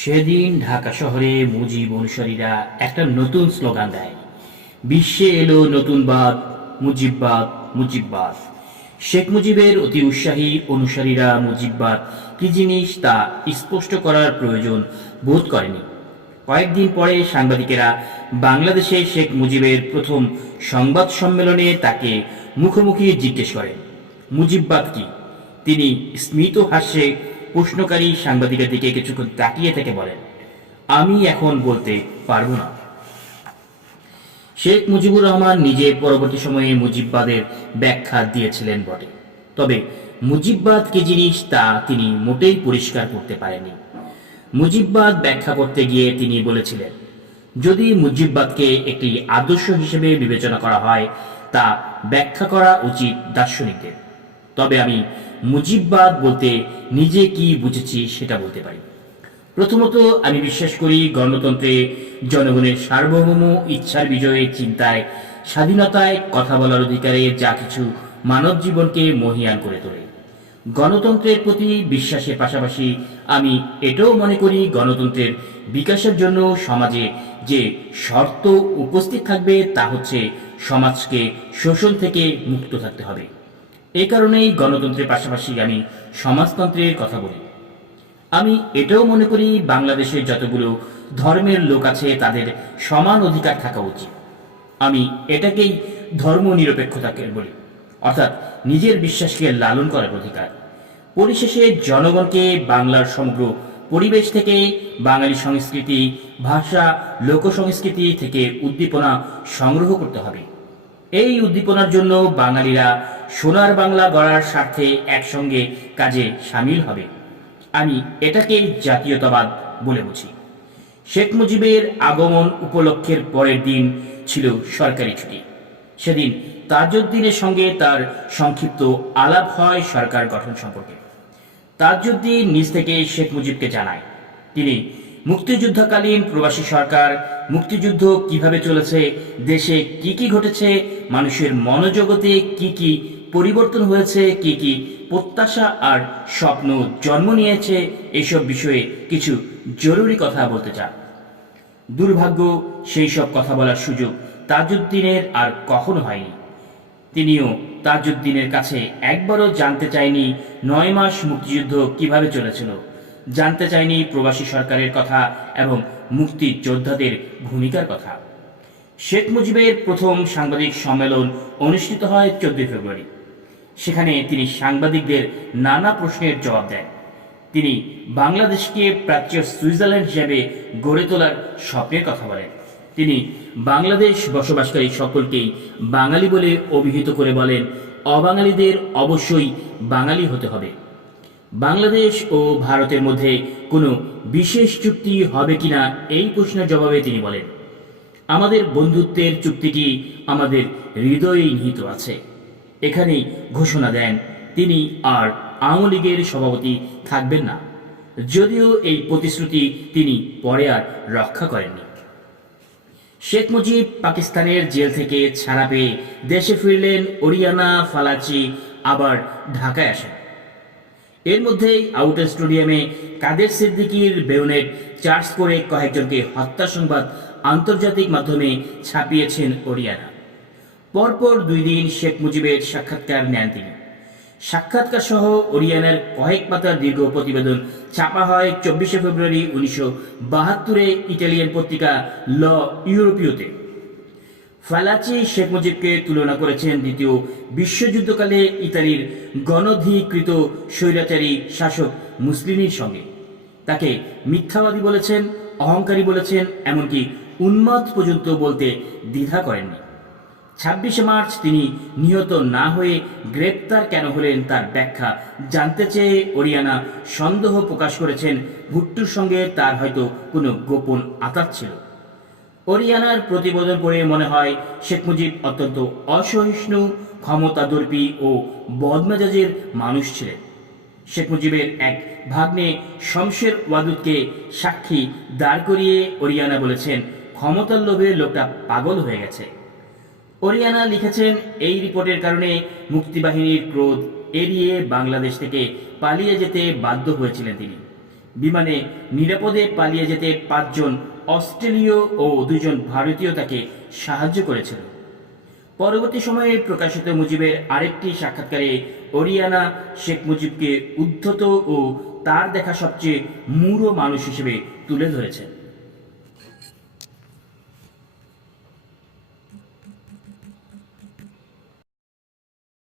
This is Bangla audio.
সেদিন ঢাকা শহরে মুজিব অনুসারীরা একটা নতুন স্লোগান দেয়, বিশ্বে এলো নতুনবাদ, মুজিববাদ, মুজিববাদ। শেখ মুজিবের অতি উৎসাহী অনুসারীরা মুজিববাদ কি জিনিস তা স্পষ্ট করার প্রয়োজন বোধ করেনি। কয়েকদিন পরে সাংবাদিকেরা বাংলাদেশে শেখ মুজিবের প্রথম সংবাদ সম্মেলনে তাকে মুখোমুখি জিজ্ঞেস করেন, মুজিববাদ কি? তিনি স্মিত হাস্যে প্রশ্নকারী সাংবাদিকের দিকে কিছুক্ষণ তাকিয়ে থেকে বলেন, আমি এখন বলতে পারবো না। শেখ মুজিবুর রহমান নিজে পরবর্তী সময়ে মুজিববাদের ব্যাখ্যা দিয়েছিলেন বটে, তবে মুজিববাদ কি জিনিস তা তিনি মোটেই পরিষ্কার করতে পারেননি। মুজিববাদ ব্যাখ্যা করতে গিয়ে তিনি বলেছিলেন, যদি মুজিববাদকে একটি আদর্শ হিসেবে বিবেচনা করা হয় তা ব্যাখ্যা করা উচিত দার্শনিকদের। তবে আমি মুজিববাদ বলতে নিজে কি বুঝেছি সেটা বলতে পারি। প্রথমত, আমি বিশ্বাস করি গণতন্ত্রে জনগণের সার্বভৌম ইচ্ছার বিজয়ে, চিন্তায়, স্বাধীনতায়, কথা বলার অধিকারে যা কিছু মানব জীবনকে মহীয়ান করে তোলে। গণতন্ত্রের প্রতি বিশ্বাসের পাশাপাশি আমি এটাও মনে করি গণতন্ত্রের বিকাশের জন্য সমাজে যে শর্ত উপস্থিত থাকবে তা হচ্ছে সমাজকে শোষণ থেকে মুক্ত থাকতে হবে। এই কারণেই গণতন্ত্রের পাশাপাশি আমি সমাজতন্ত্রের কথা বলি। আমি এটাও মনে করি বাংলাদেশের যতগুলো ধর্মের লোক আছে তাদের সমান অধিকার থাকা উচিত। আমি এটাকেই ধর্ম নিরপেক্ষতাকে বলি, অর্থাৎ নিজের বিশ্বাসকে লালন করার অধিকার। পরিশেষে জনগণকে বাংলার সমগ্র পরিবেশ থেকে, বাঙালি সংস্কৃতি, ভাষা, লোকসংস্কৃতি থেকে উদ্দীপনা সংগ্রহ করতে হবে। এই উদ্দীপনার জন্য বাঙালিরা সোনার বাংলা গড়ার স্বার্থে একসঙ্গে কাজে সামিল হবে। আমি এটাকেই জাতীয়তাবাদ বলে বুঝি। শেখ মুজিবের আগমন উপলক্ষের পরের দিন ছিল সরকারি ছুটি। সেদিন তাজউদ্দিনের সঙ্গে তার সংক্ষিপ্ত আলাপ হয় সরকার গঠন সম্পর্কে। তাজউদ্দিন নিজ থেকে শেখ মুজিবকে জানায়, তিনি মুক্তিযুদ্ধকালীন প্রবাসী সরকার, মুক্তিযুদ্ধ কিভাবে চলেছে, দেশে কি কি ঘটেছে, মানুষের মনোজগতে কি কি পরিবর্তন হয়েছে, কি কি প্রত্যাশা আর স্বপ্ন জন্ম নিয়েছে, এইসব বিষয়ে কিছু জরুরি কথা বলতে চান। দুর্ভাগ্য, সেই সব কথা বলার সুযোগ তাজউদ্দিনের আর কখনো হয়নি। তিনিও তাজউদ্দিনের কাছে একবারও জানতে চায়নি ৯ মাস মুক্তিযুদ্ধ কিভাবে চলেছিল, জানতে চায়নি প্রবাসী সরকারের কথা এবং মুক্তিযোদ্ধাদের ভূমিকার কথা। শেখ মুজিবের প্রথম সাংবাদিক সম্মেলন অনুষ্ঠিত হয় 14 ফেব্রুয়ারি। সেখানে তিনি সাংবাদিকদের নানা প্রশ্নের জবাব দেন। তিনি বাংলাদেশকে প্রাচ্য সুইজারল্যান্ড হিসেবে গড়ে তোলার স্বপ্নের কথা বলেন। তিনি বাংলাদেশ বসবাসকারী সকলকেই বাঙালি বলে অভিহিত করে বলেন, অবাঙালিদের অবশ্যই বাঙালি হতে হবে। বাংলাদেশ ও ভারতের মধ্যে কোনো বিশেষ চুক্তি হবে কিনা এই প্রশ্নের জবাবে তিনি বলেন, আমাদের বন্ধুত্বের চুক্তিটি আমাদের হৃদয়েই নিহিত আছে। এখানেই ঘোষণা দেন তিনি আর আওয়ামী লীগের সভাপতি থাকবেন না, যদিও এই প্রতিশ্রুতি তিনি পরে আর রক্ষা করেননি। শেখ মুজিব পাকিস্তানের জেল থেকে ছাড়া পেয়ে দেশে ফিরলেন। ওরিয়ানা ফালাচি আবার ঢাকায় আসেন। এর মধ্যেই আউটার স্টেডিয়ামে কাদের সিদ্দিকীর বেয়োনেট চার্জ করে কয়েকজনকে হত্যা সংবাদ আন্তর্জাতিক মাধ্যমে ছাপিয়েছেন ওরিয়ানা। পরপর 2 দিন শেখ মুজিবের সাক্ষাৎকার নেন তিনি। সাক্ষাৎকার সহ ওরিয়ানার কয়েক পাতার দীর্ঘ প্রতিবেদন ছাপা হয় 24 ফেব্রুয়ারি 1972 ইটালিয়ান পত্রিকা ল ইউরোপীয়তে। ফালাচি শেখ মুজিবকে তুলনা করেছেন দ্বিতীয় বিশ্বযুদ্ধকালে ইতালির গণধিকৃত স্বৈরাচারী শাসক মুসলিনির সঙ্গে। তাকে মিথ্যাবাদী বলেছেন, অহংকারী বলেছেন, এমনকি উন্মাদ পর্যন্ত বলতে দ্বিধা করেননি। 26 মার্চ তিনি নিহত না হয়ে গ্রেপ্তার কেন হলেন তার ব্যাখ্যা জানতে চেয়ে ওরিয়ানা সন্দেহ প্রকাশ করেছেন ভুট্টোর সঙ্গে তার হয়তো কোনো গোপন আঘাত ছিল। ওরিয়ানার প্রতিবেদন পড়ে মনে হয় শেখ মুজিব অত্যন্ত অসহিষ্ণু, ক্ষমতাদর্পী ও বদমেজাজের মানুষ ছিলেন। শেখ মুজিবের এক ভাগ্নে শমশের ওয়াদুদকে সাক্ষী দাঁড় করিয়ে ওরিয়ানা বলেছেন, ক্ষমতার লোভে লোকটা পাগল হয়ে গেছে। ওরিয়ানা লিখেছেন, এই রিপোর্টের কারণে মুক্তিবাহিনীর ক্রোধ এড়িয়ে বাংলাদেশ থেকে পালিয়ে যেতে বাধ্য হয়েছিলেন তিনি। বিমানে নিরাপদে পালিয়ে যেতে 5 জন অস্ট্রেলীয় ও 2 জন ভারতীয় তাকে সাহায্য করেছিল। পরবর্তী সময়ে প্রকাশিত মুজিবের আরেকটি সাক্ষাৎকারে ওরিয়ানা শেখ মুজিবকে উদ্ধত ও তার দেখা সবচেয়ে মূঢ় মানুষ হিসেবে তুলে ধরেছেন।